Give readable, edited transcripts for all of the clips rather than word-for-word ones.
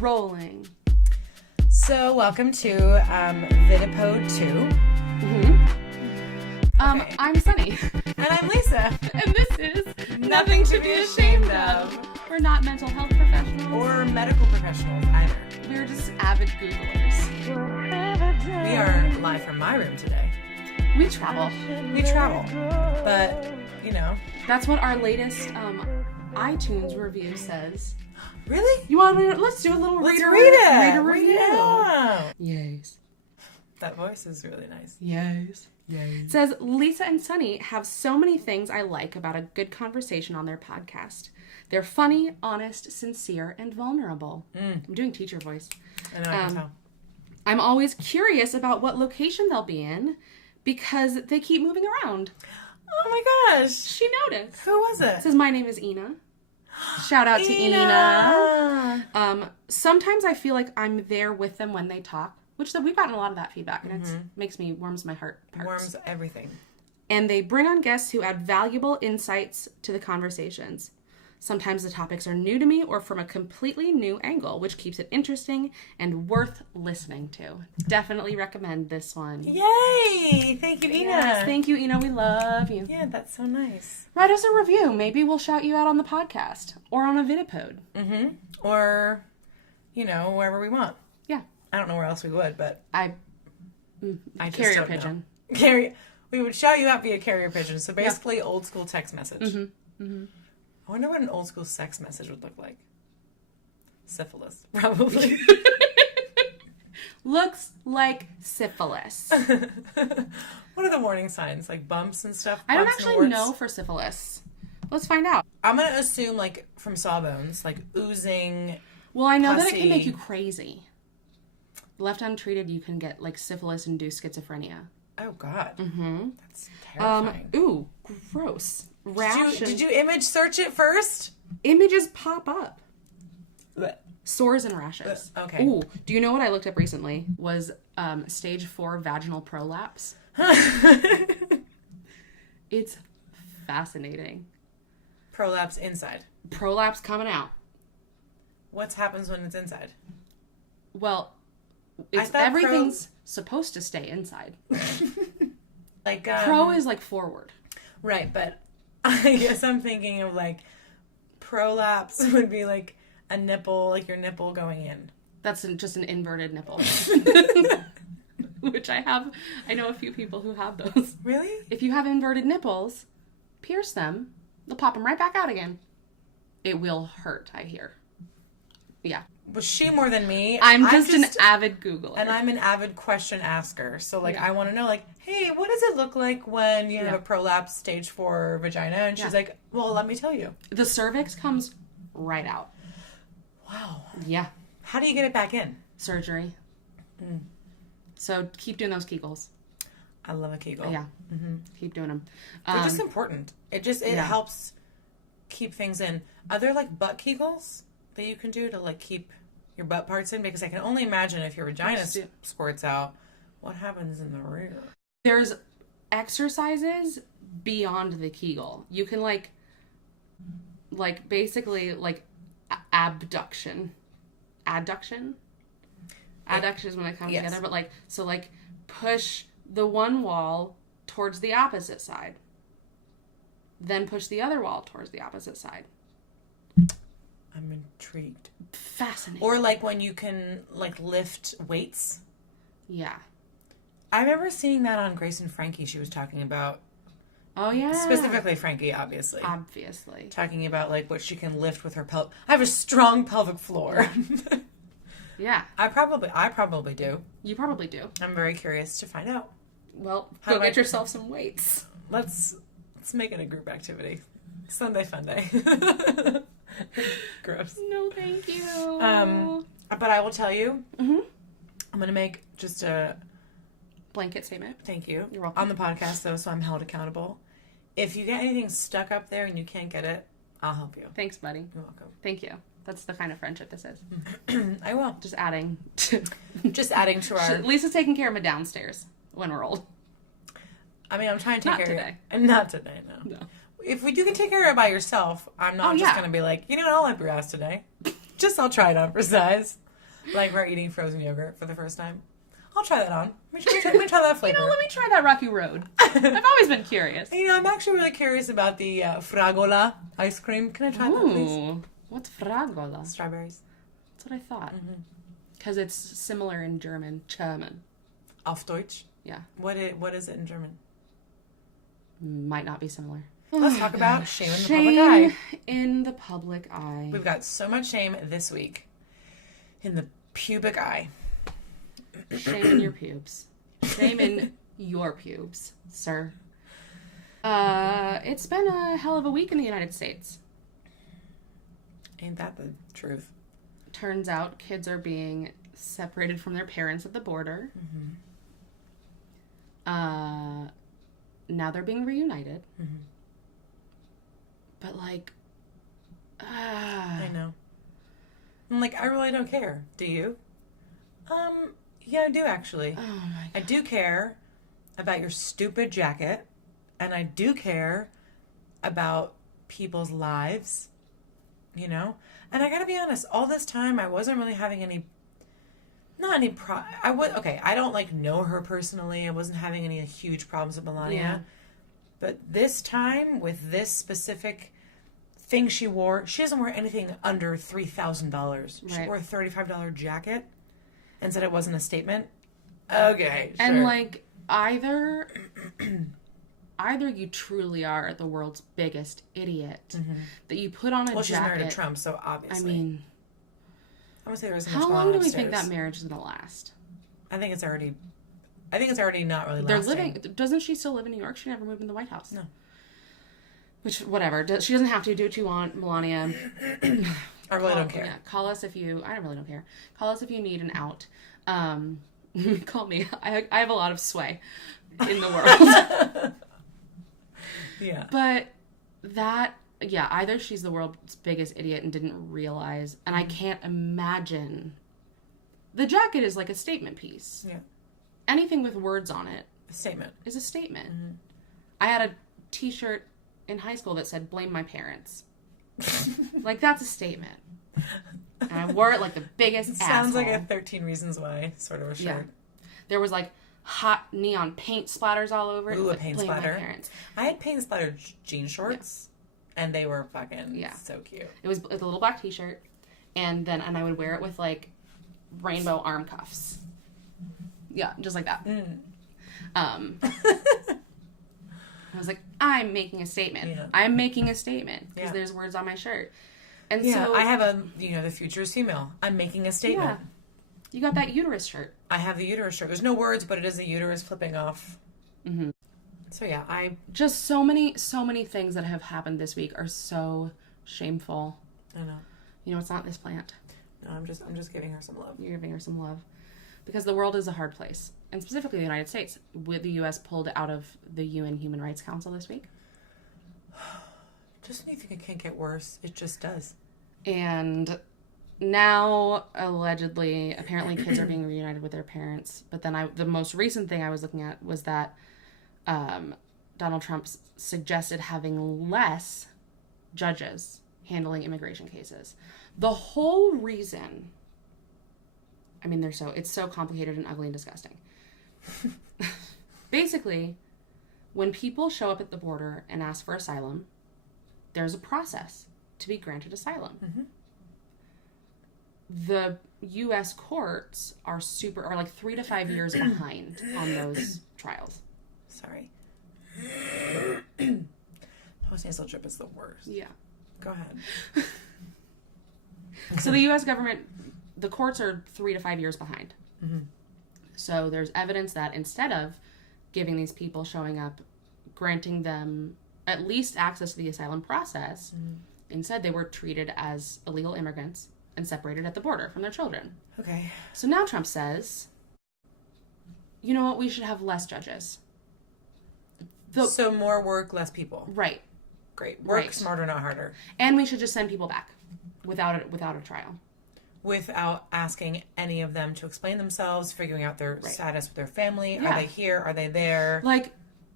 Rolling. So, welcome to Vidapode 2. Mm-hmm. Okay. I'm Sunny. And I'm Lisa. And this is Nothing to be ashamed of. We're not mental health professionals. Or medical professionals either. We're just avid Googlers. We are live from my room today. We travel. But, you know. That's what our latest iTunes review says. Really? You want to let's do a little Let's reader read it. reader Read review. it out. Yes. That voice is really nice. Yes. Yay. It says, Lisa and Sunny have so many things I like about a good conversation on their podcast. They're funny, honest, sincere, and vulnerable. I'm doing teacher voice. I know, I can tell. I'm always curious about what location they'll be in because they keep moving around. Oh my gosh. She noticed. Who was it? It says, my name is Ina. Shout out to Ina. Sometimes I feel like I'm there with them when they talk, which we've gotten a lot of that feedback, and it warms my heart. Warms everything. And they bring on guests who add valuable insights to the conversations. Sometimes the topics are new to me or from a completely new angle, which keeps it interesting and worth listening to. Definitely recommend this one. Yay! Thank you, Ina. Yes, thank you, Ina. We love you. Yeah, that's so nice. Write us a review. Maybe we'll shout you out on the podcast or on a Vidapode. Or, you know, wherever we want. Yeah. I don't know where else we would, but I just carrier don't pigeon. know. We would shout you out via carrier pigeon. So basically, old school text message. I wonder what an old school sex message would look like. Syphilis, probably. Looks like syphilis. What are the warning signs? Like bumps and stuff? I don't Bumps and actually warts? know for syphilis. Let's find out. I'm going to assume like from sawbones, like oozing. Well, I know that it can pussy. make you crazy. Left untreated, you can get like syphilis-induced schizophrenia. Oh, God. That's terrifying. Ooh, gross. Rash. Did you image search it first? Images pop up. Blech. Sores and rashes. Okay. Ooh, do you know what I looked up recently? Was stage 4 vaginal prolapse. It's fascinating. Prolapse inside. Prolapse coming out. What happens when it's inside? Well, thought everything's supposed to stay inside. Like Pro is like forward. Right, but I guess I'm thinking of like prolapse would be like a nipple, like your nipple going in. That's just an inverted nipple. Which I know a few people who have those. Really? If you have inverted nipples, pierce them. They'll pop them right back out again. It will hurt, I hear. Yeah. Was she more than me? I'm just an avid Googler. And I'm an avid question asker. So, like, I want to know, like, hey, what does it look like when you have a prolapse stage 4 vagina? And she's like, well, let me tell you. The cervix comes right out. Wow. Yeah. How do you get it back in? Surgery. So keep doing those Kegels. I love a Kegel. Yeah. Keep doing them. They're just important. It helps keep things in. Are there, like, butt Kegels that you can do to, like, keep your butt parts in? Because I can only imagine if your vagina squirts out, what happens in the rear? There's exercises beyond the Kegel. You can, like basically, like, abduction. Adduction? Adduction is when they come together. But, like, so, like, push the one wall towards the opposite side. Then push the other wall towards the opposite side. I'm intrigued. Fascinating. Or like when you can like lift weights. Yeah. I remember seeing that on Grace and Frankie. She was talking about. Oh yeah. Specifically Frankie, obviously. Obviously. Talking about like what she can lift with her pelvic. I have a strong pelvic floor. Yeah. I probably do. You probably do. I'm very curious to find out. Well, go get yourself some weights. Let's make it a group activity. Sunday fun day. Gross. No, thank you. But I will tell you, I'm going to make just a blanket statement. Thank you. You're welcome. On the podcast, though, so I'm held accountable. If you get anything stuck up there and you can't get it, I'll help you. Thanks, buddy. You're welcome. Thank you. That's the kind of friendship this is. I will. Just adding to our... Lisa's taking care of me downstairs when we're old. I mean, I'm trying to take care today. of you. Not today, no. If you can take care of it by yourself, I'm not just going to be like, you know what, I'll wipe your ass today. I'll try it on for size. Like we're eating frozen yogurt for the first time. I'll try that on. Let me try that flavor. Let me try that Rocky Road. I've always been curious. I'm actually really curious about the fragola ice cream. Can I try that, please? What's fragola? Strawberries. That's what I thought. Because it's similar in German. Auf Deutsch? Yeah. What is it in German? Might not be similar. Let's talk about shame in the public eye. In the public eye. We've got so much shame this week in the pubic eye. Shame in your pubes. Shame in your pubes, sir. It's been a hell of a week in the United States. Ain't that the truth? Turns out kids are being separated from their parents at the border. Now they're being reunited. But I know. I'm like, I really don't care. Do you? Yeah, I do actually. Oh my God. I do care about your stupid jacket, and I do care about people's lives, And I gotta be honest, all this time I wasn't really having I don't know her personally. I wasn't having any huge problems with Melania. Yeah. But this time, with this specific thing she wore, she doesn't wear anything under $3,000. She wore a $35 jacket and said it wasn't a statement. Okay, sure. And either you truly are the world's biggest idiot that you put on a jacket. Well, she's married to Trump, so obviously. I mean, I would say there isn't how long do we think that marriage is going to last? I think it's already not really lasting. They're living. Doesn't she still live in New York? She never moved in the White House. No. Which, whatever. She doesn't have to do what you want, Melania. I really don't care. Yeah, call us if you... I really don't care. Call us if you need an out. Call me. I have a lot of sway in the world. Yeah. But either she's the world's biggest idiot and didn't realize, and I can't imagine... The jacket is like a statement piece. Yeah. Anything with words on it... A statement. ...is a statement. I had a t-shirt in high school that said, "Blame my parents." That's a statement. And I wore it like the biggest asshole. Sounds like a 13 Reasons Why sort of a shirt. Yeah. There was hot neon paint splatters all over it. Ooh, a paint splatter. I had paint splattered jean shorts, and they were fucking so cute. It was a little black t-shirt, and I would wear it with rainbow arm cuffs. Yeah, just like that. I was like, I'm making a statement. Yeah. I'm making a statement because there's words on my shirt. And so I have the future is female. I'm making a statement. Yeah. You got that uterus shirt. I have the uterus shirt. There's no words, but it is the uterus flipping off. So yeah, just so many things that have happened this week are so shameful. I know. It's not this plant. No, I'm just giving her some love. You're giving her some love. Because the world is a hard place. And specifically the United States. With the U.S. pulled out of the UN Human Rights Council this week. Just when you think it can't get worse, it just does. And now, apparently kids are being reunited with their parents. But then the most recent thing I was looking at was that Donald Trump suggested having less judges handling immigration cases. The whole reason... it's so complicated and ugly and disgusting. Basically, when people show up at the border and ask for asylum, there's a process to be granted asylum. The U.S. courts are 3 to 5 years behind on those trials. Sorry. Post-nasal drip is the worst. Yeah. Go ahead. So the U.S. government... The courts are 3 to 5 years behind. So there's evidence that instead of giving these people showing up, granting them at least access to the asylum process, instead they were treated as illegal immigrants and separated at the border from their children. Okay. So now Trump says, you know what, we should have less judges. So more work, less people. Right. Great. Work smarter, not harder. And we should just send people back without a trial. Without asking any of them to explain themselves, figuring out their status with their family. Yeah. Are they here? Are they there?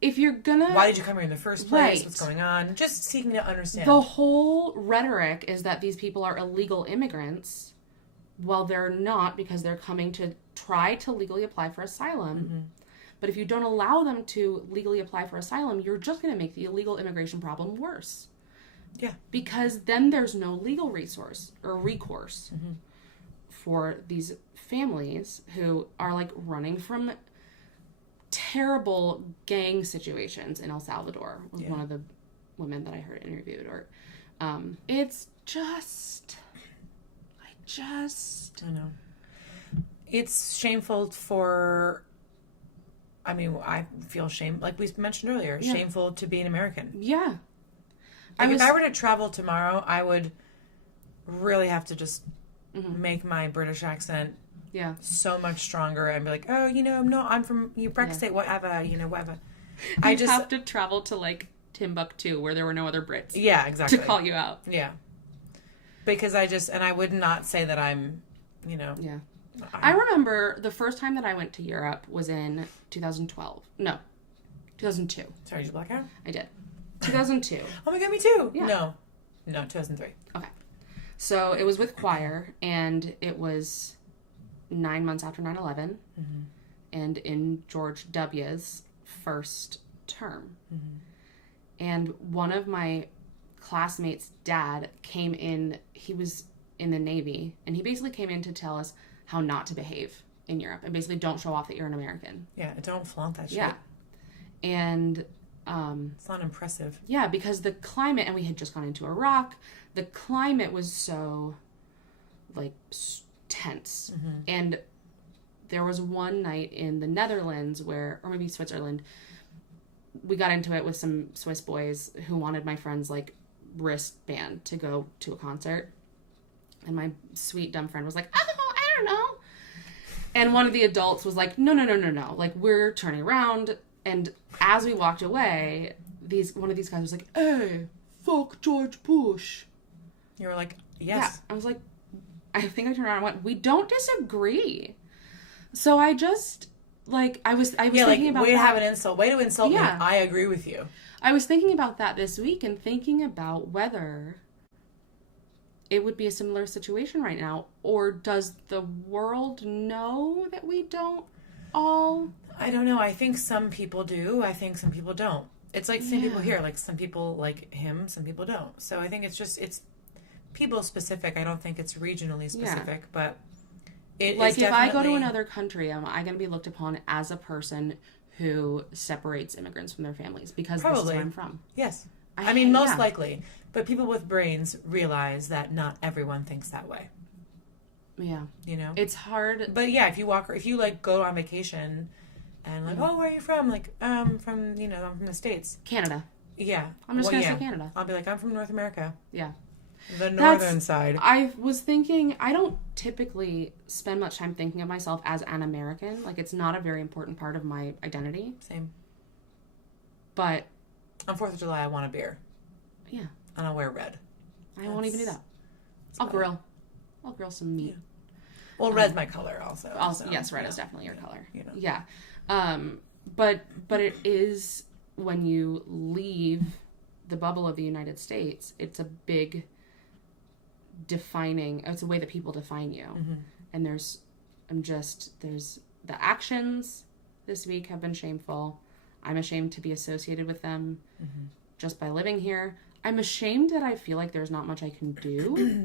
If you're gonna... Why did you come here in the first place? What's going on? Just seeking to understand. The whole rhetoric is that these people are illegal immigrants Well, they're not, because they're coming to try to legally apply for asylum. Mm-hmm. But if you don't allow them to legally apply for asylum, you're just going to make the illegal immigration problem worse. Yeah. Because then there's no legal resource or recourse mm-hmm. for these families who are, like, running from terrible gang situations in El Salvador, was one of the women that I heard interviewed. Or it's just... I know. It's shameful for... I mean, I feel shame, like we mentioned earlier, shameful to be an American. Yeah. Like if I were to travel tomorrow, I would really have to just make my British accent so much stronger and be like, oh, I'm from Brexit, whatever, whatever. I just have to travel to, like, Timbuktu, where there were no other Brits. Yeah, exactly. To call you out. Yeah. Because I would not say that I'm, Yeah. I remember the first time that I went to Europe was in 2012. No, 2002. Sorry, did you black out? I did. 2002. Oh my God, me too. Yeah. No, 2003. Okay. So it was with choir, and it was 9 months after 9/11, and in George W.'s first term. Mm-hmm. And one of my classmate's dad came in, he was in the Navy, and he basically came in to tell us how not to behave in Europe, and basically don't show off that you're an American. Yeah, don't flaunt that shit. Yeah. And it's not impressive. Yeah, because the climate, and we had just gone into Iraq, the climate was so, like, tense. Mm-hmm. And there was one night in the Netherlands or maybe Switzerland, we got into it with some Swiss boys who wanted my friend's, like, wristband to go to a concert. And my sweet dumb friend was like, oh, I don't know. And one of the adults was like, no. Like, we're turning around. And as we walked away, one of these guys was like, hey, fuck George Bush. You were like, yes. Yeah. I was like, I think I turned around and went, we don't disagree. So I just, like, I was thinking about way that. To have an insult. Way to insult me. I agree with you. I was thinking about that this week and thinking about whether it would be a similar situation right now, or does the world know that we don't all... I don't know. I think some people do. I think some people don't. It's like some people here. Like, some people like him, some people don't. So I think it's people specific. I don't think it's regionally specific, but it like, is if I go to another country, am I going to be looked upon as a person who separates immigrants from their families because this is where I'm from? Yes. I mean, most likely. But people with brains realize that not everyone thinks that way. Yeah. It's hard. But yeah, if you like go on vacation and like, oh, where are you from? Like, I'm from the States. Canada. Yeah. I'm just going to say Canada. I'll be like, I'm from North America. Yeah. The northern side. I was thinking, I don't typically spend much time thinking of myself as an American. Like, it's not a very important part of my identity. Same. But on 4th of July, I want a beer. Yeah. And I'll wear red. I won't even do that. I'll grill some meat. Yeah. Well, red's my color also. So, yes, red is definitely your color. Yeah. But it is, when you leave the bubble of the United States, it's a big it's a way that people define you. Mm-hmm. And there's the actions this week have been shameful. I'm ashamed to be associated with them just by living here. I'm ashamed that I feel like there's not much I can do.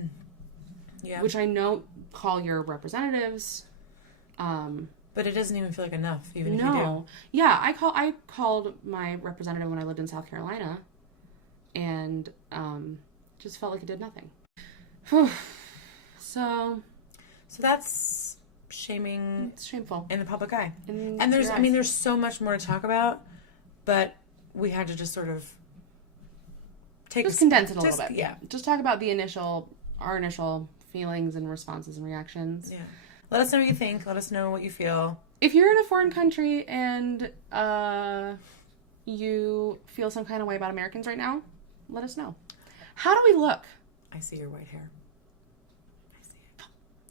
Yeah. Which I know, call your representatives. But it doesn't even feel like enough, even if you do. Yeah, I called my representative when I lived in South Carolina, and just felt like it did nothing. So that's shaming. It's shameful in the public eye. And there's so much more to talk about, but we had to just sort of condense it a little bit. Yeah, just talk about our initial feelings and responses and reactions. Yeah. Let us know what you think. Let us know what you feel. If you're in a foreign country and you feel some kind of way about Americans right now, let us know. How do we look? I see your white hair. I see it.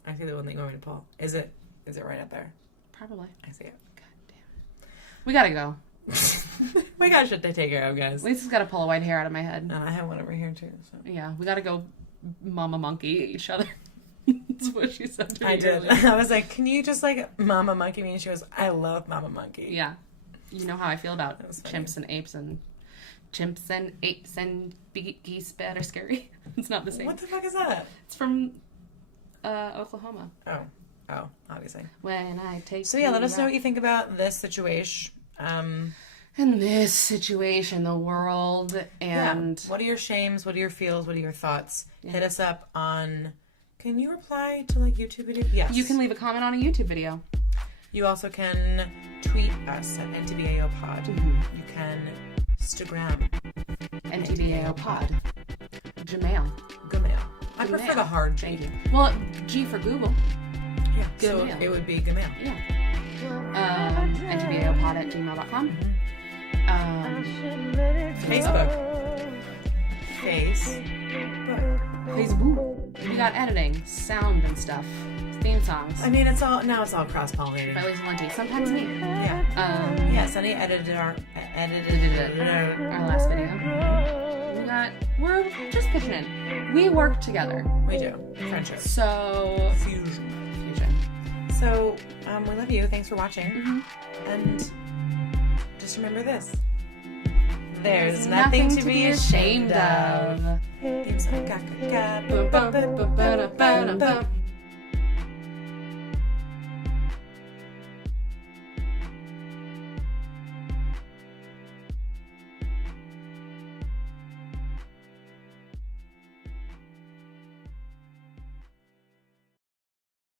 I see the one that you're going to pull. Is it right up there? Probably. I see it. God damn it. We gotta go. We got shit to take care of, guys. Lisa's gotta pull a white hair out of my head. No, I have one over here too. So. Yeah, we gotta go mama monkey each other. That's what she said to me. I did. I was like, can you just like mama monkey me? And she goes, I love mama monkey. Yeah. You know how I feel about chimps and apes and geese better scary. It's not the same. What the fuck is that? It's from Oklahoma. Oh, obviously. When I take So yeah, let us know what you think about this situation. In this situation, the world, and... Yeah. What are your shames? What are your feels? What are your thoughts? Yeah. Hit us up on... Can you reply to like YouTube videos? Yes. You can leave a comment on a YouTube video. You also can tweet us at NTBAO pod. Mm-hmm. You can Instagram NTBAO pod. Gmail. I prefer the hard G. Thank you. Well, G for Google. Yeah. So it would be Gmail. Yeah. NTBAOpod@gmail.com. Facebook. We got editing, sound and stuff. Theme songs. I mean, it's all cross-pollinated. By Lisa Lunty. Sometimes me. Yeah. Sunny edited our last video. We're just pitching in. We work together. We do. Friendship. So fusion. So we love you. Thanks for watching. Mm-hmm. And just remember this: there's nothing to be ashamed of.